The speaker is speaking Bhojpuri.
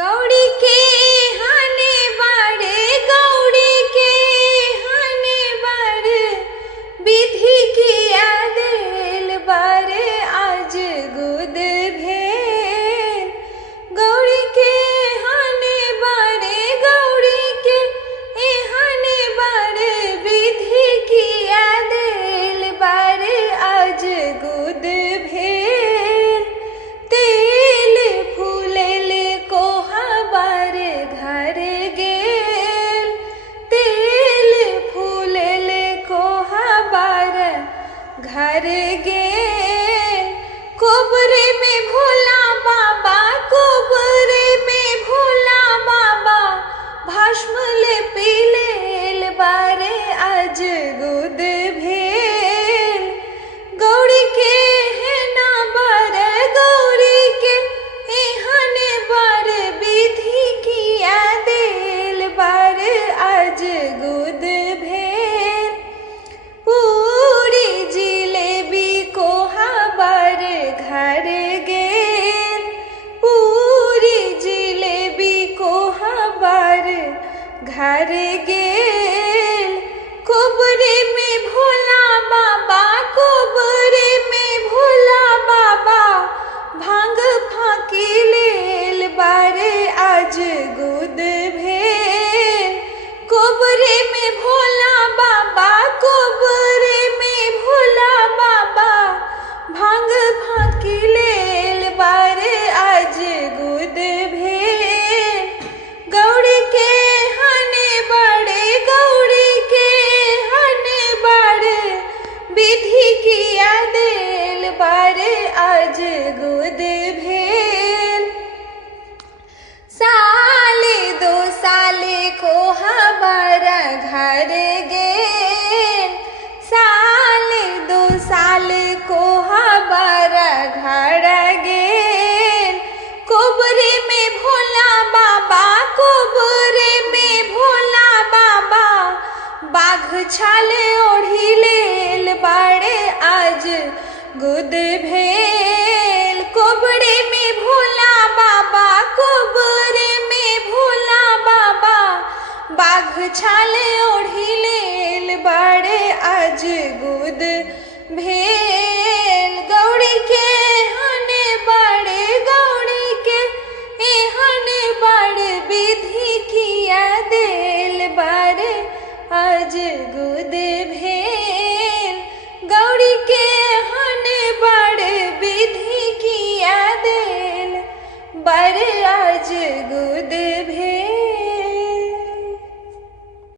गौड़ी के हाने बाड़े गौड़ी के हाने बाड़े विधि किया देल बारे आज गुद भेल। गौड़ी के हाने बाड़े गौड़ी के हाने बाड़े विधि किया देल बारे आज गुद भेल। तेल फूलेल कोहा बारे घर गेल। तेल फूलेल कोहा बारे घर गेल। कोबरे में भोला बाबा कोबरे में भोला बाबा भस्म ले पीलेल बारे आज गुद भेल। गौड़ी के है ना बारे गौड़ी के एहने बारे विधि किया देल बारे आज गुद भेल। पूरी जिलेबी कोहा बारे घर गेल। पूरी जिलेबी कोहा बारे घर गेल। कोबरे में भोला बाबा कोबरे में भोला बाबा भांग फाँकी लेल बारे आज गुद भेल। कोबरे में भोला बाबा कोबरे में भोला बाबा भांग फाँकी लेल बारे आज गुद भेल। गौड़ी के हाने बाड़े गौड़ी के हाने बाड़े विधि किया देल बारे आज गुद भेल। साले दो साले कोहा बारा घर गेल। साले दो साले कोहा बारा घर गेल। कोबरे में भोला बाबा कोबरे में भोला बाबा बाघ छाले ओढ़ी लेल बाड़े आज गुद भेल। कोबरे में भोला बाबा कोबरे में भोला बाबा बाघ छाले ओढ़ी लेल बाड़े आज गुद भेल।